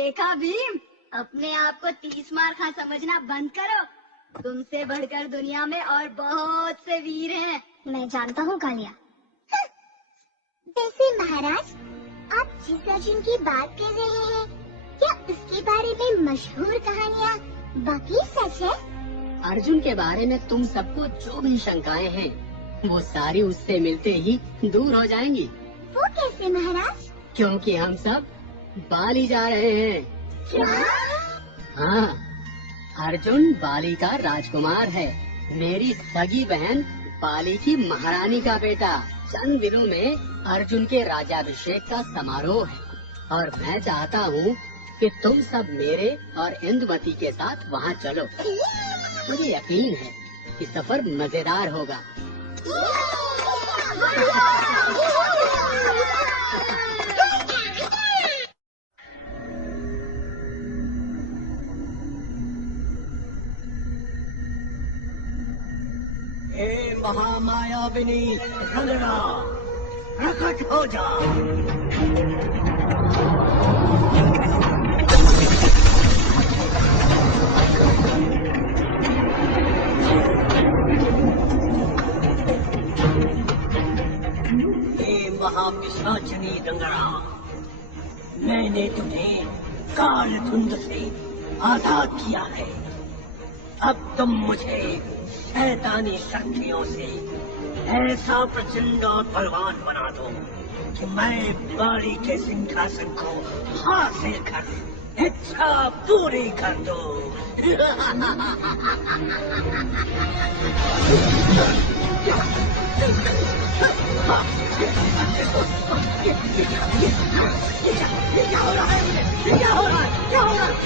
देखा भीम, अपने आप को 30 मार खा समझना बंद करो। तुमसे बढ़कर दुनिया में और बहुत से वीर हैं। मैं जानता हूँ कालिया। वैसे महाराज, आप जिस अर्जुन की बात कर रहे हैं, क्या उसके बारे में मशहूर कहानियाँ बाकी सच है? अर्जुन के बारे में तुम सबको जो भी शंकाएं हैं, वो सारी उससे मिलते ही दूर हो जाएंगी। वो कैसे महाराज? क्योंकि हम सब बाली जा रहे हैं। क्या? हाँ, अर्जुन बाली का राजकुमार है। मेरी सगी बहन बाली की महारानी का बेटा। चंद दिनों में अर्जुन के राजाभिषेक का समारोह है और मैं चाहता हूँ कि तुम सब मेरे और इंदुमती के साथ वहाँ चलो। मुझे यकीन है कि सफर मजेदार होगा। हे महामायाविनी रंगना, प्रकट हो जा। हे महापिशाचिनी रंगना, मैंने तुम्हें काल धुंध से आजाद किया है। अब तुम मुझे शैतानी शक्तियों से ऐसा प्रचंड और बलवान बना दो कि मैं बाली के सिंहासन को हासिल कर इच्छा पूरी कर दो। क्या हो रहा है? क्या हो रहा है? क्या हो रहा है?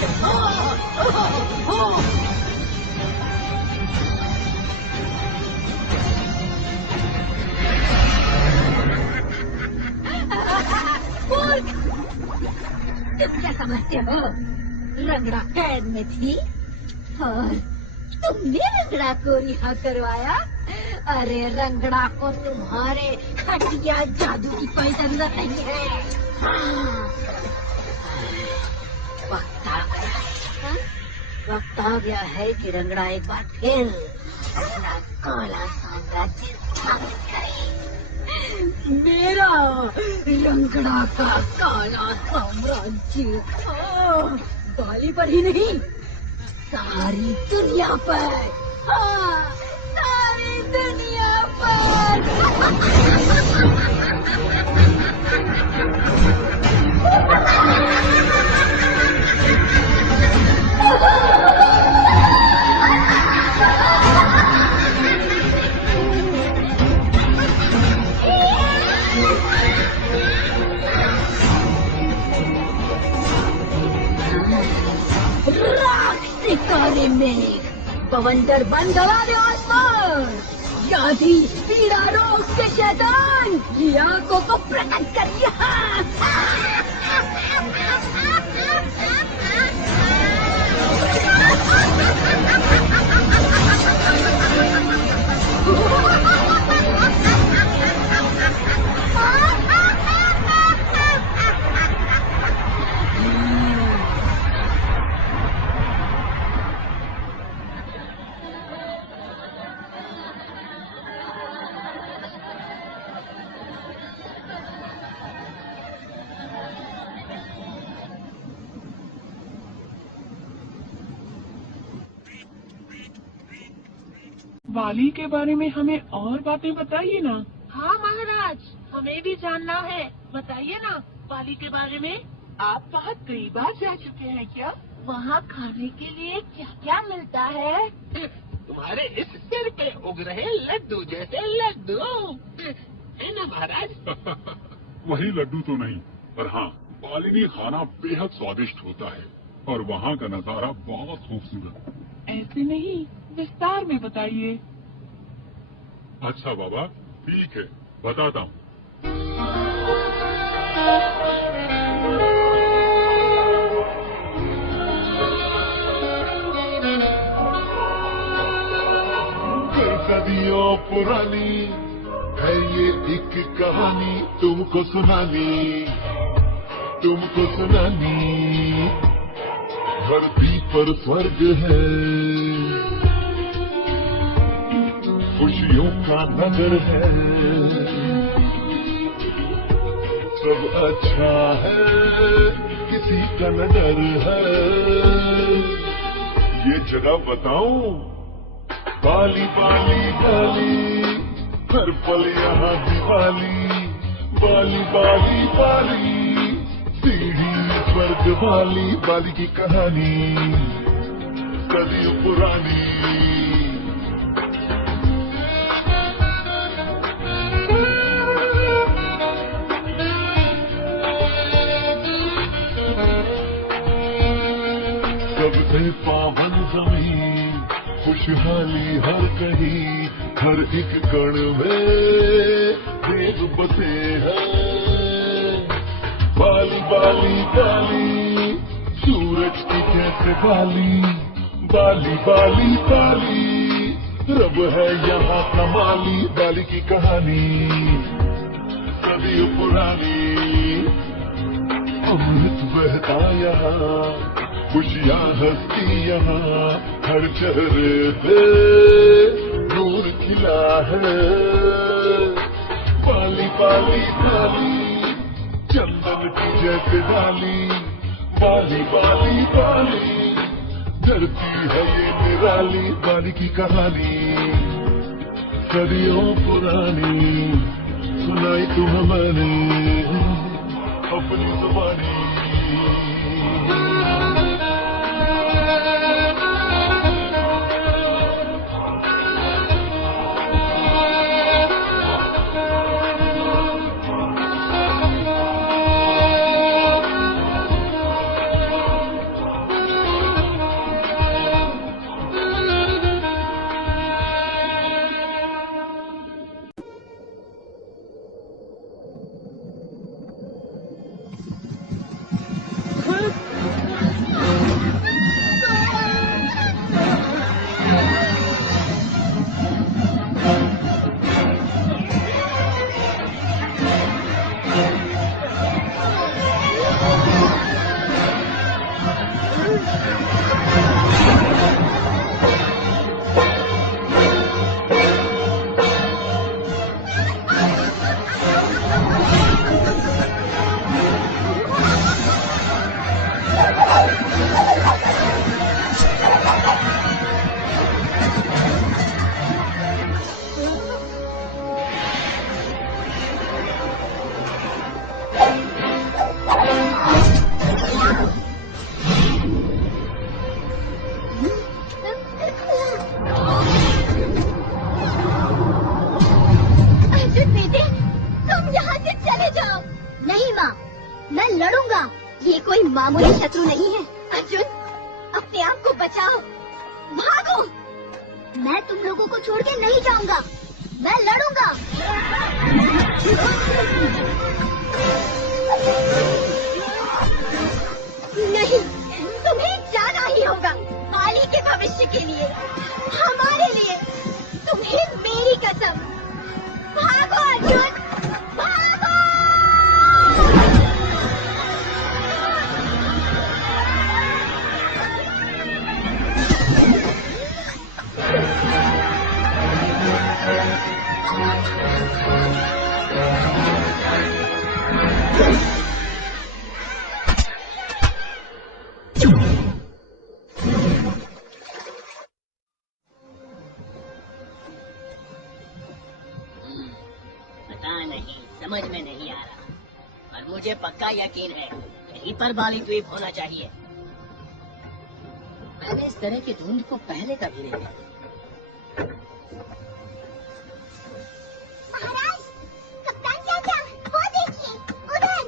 तुम क्या समझते हो? रंगड़ा कैद में थी और तुमने रंगड़ा को रिहा करवाया? अरे रंगड़ा को तुम्हारे हटिया जादू की कोई जरूरत नहीं है। वक्त आ गया है कि रंगड़ा एक बार फिर अपना काला साम्राज्य स्थापित करे। मेरा रंगड़ा का काला साम्राज्य बाली पर ही नहीं, सारी दुनिया पर, हाँ, सारी दुनिया पर। शिकारी में बवंडर बंद दे आसमान, व्याधि पीड़ा रोग से शैतान की आंखों को प्रकट करिए। बाली के बारे में हमें और बातें बताइए ना। हाँ महाराज, हमें भी जानना है, बताइए ना बाली के बारे में। आप वहाँ कई बार जा चुके हैं क्या? वहाँ खाने के लिए क्या क्या मिलता है? तुम्हारे इस सिर पे उग रहे लड्डू जैसे लड्डू है ना महाराज? वही लड्डू तो नहीं, पर हाँ, बालिनी खाना बेहद स्वादिष्ट होता है और वहाँ का नजारा बहुत खूबसूरत। ऐसे नहीं, विस्तार में बताइए। अच्छा बाबा, ठीक है, बताता हूँ। सदियों पुरानी है ये एक कहानी, तुमको सुनानी धरती पर स्वर्ग है, खुशियों का नगर है, सब अच्छा है, किसी का न डर है। ये जगह बताऊं? बाली बाली बाली, हर पल यहाँ दिवाली, बाली बाली बाली, सीढ़ी स्वर्ग वाली, बाली की कहानी सदियों पुरानी। सबसे पावन जमीन, खुशहाली हर कहीं, हर एक कण में देव बसे हैं। बाली बाली बाली, सूरज की जैसे बाली, बाली बाली बाली, रब है यहाँ कमाली, बाली की कहानी सदियों पुरानी। अमृत बहता यहाँ, खुशियाँ हंसती यहाँ, हर चेहरे पे नूर खिला है। बाली बाली बाली, चंदन की जैसे डाली, बाली बाली बाली, धरती है ये निराली, बाली की कहानी सदियों पुरानी। सुनाई तुम मैंने अपनी जुबानी। मामूली शत्रु नहीं है। अर्जुन, अपने आप को बचाओ, भागो। मैं तुम लोगों को छोड़ के नहीं जाऊंगा, मैं लड़ूंगा। नहीं, तुम्हें जाना ही होगा, बाली के भविष्य के लिए, हमारे लिए। तुम्हें मेरी कसम, भागो अर्जुन, भागो। समझ में नहीं आ रहा, और मुझे पक्का यकीन है यहीं पर बाली द्वीप होना चाहिए। मैंने इस तरह की धुंध को पहले कभी नहीं देखा। महाराज, कप्तान चाचा, वो देखिए उधर।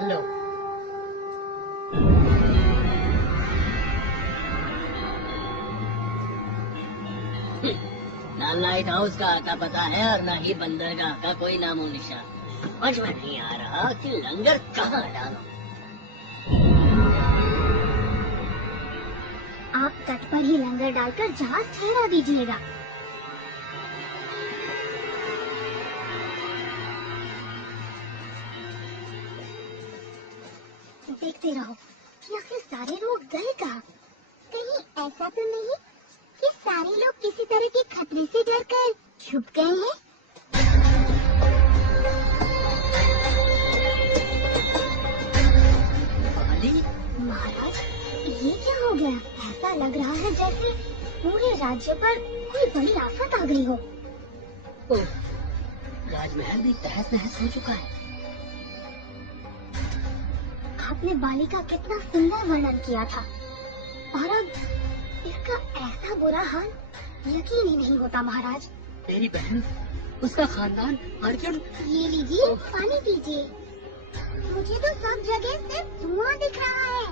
हेलो। ना लाइट हाउस का आता पता है और ना ही बंदरगाह का कोई नामो निशान। समझ में नहीं आ रहा कि लंगर कहाँ डालो। आप तट पर ही लंगर डालकर जहाज ठहरा दीजिएगा। देखते रहो कि आखिर सारे लोग गए कहाँ। कहीं ऐसा तो नहीं कि सारे लोग किसी तरह के खतरे से डरकर छुप गए हैं। बाली, महाराज, ये क्या हो गया? ऐसा लग रहा है जैसे पूरे राज्य पर कोई बड़ी आफत आ गई हो। ओह, राजमहल भी तहस नहस हो चुका है। आपने बाली का कितना सुंदर वर्णन किया था और अब इसका ऐसा बुरा हाल यकीन ही नहीं होता महाराज। मेरी बहन, उसका खानदान, अर्जुन। ये लीजिए, पानी पीजिए। मुझे तो सब जगह सिर्फ धुआं दिख रहा है।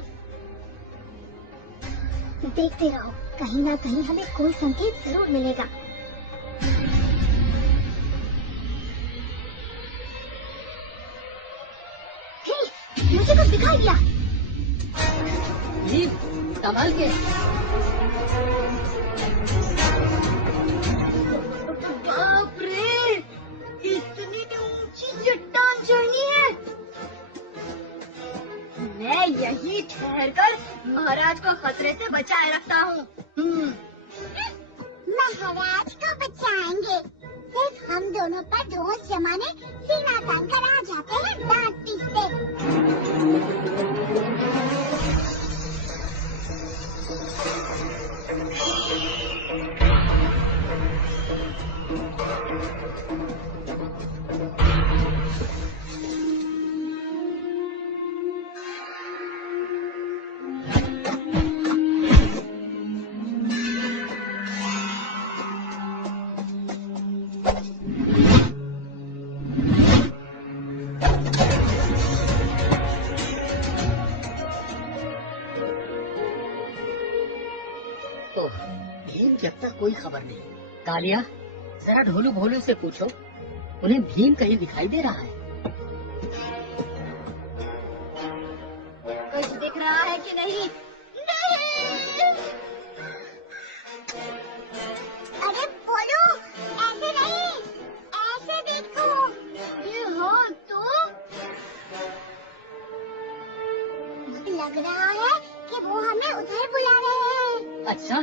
देखते रहो, कहीं ना कहीं हमें कोई संकेत जरूर मिलेगा। मुझे कुछ दिखाई दिया। भीम, संभाल के। बाप रे, इतनी ऊंची चट्टान चढ़नी है। मैं यही ठहरकर महाराज को खतरे से बचाए रखता हूँ। महाराज को बचाएंगे? सिर्फ हम दोनों पर रोज जमाने सीना तान कर आ जाते हैं दांत पीसते। ओह, भीम की अब तक कोई खबर नहीं। कालिया, जरा ढोलू भोलू से पूछो, उन्हें भीम कहीं दिखाई दे रहा है। कुछ दिख रहा है कि नहीं? नहीं! अरे बोलो, ऐसे नहीं, ऐसे देखो। ये हो तो लग रहा है कि वो हमें उधर बुला रहे हैं। अच्छा,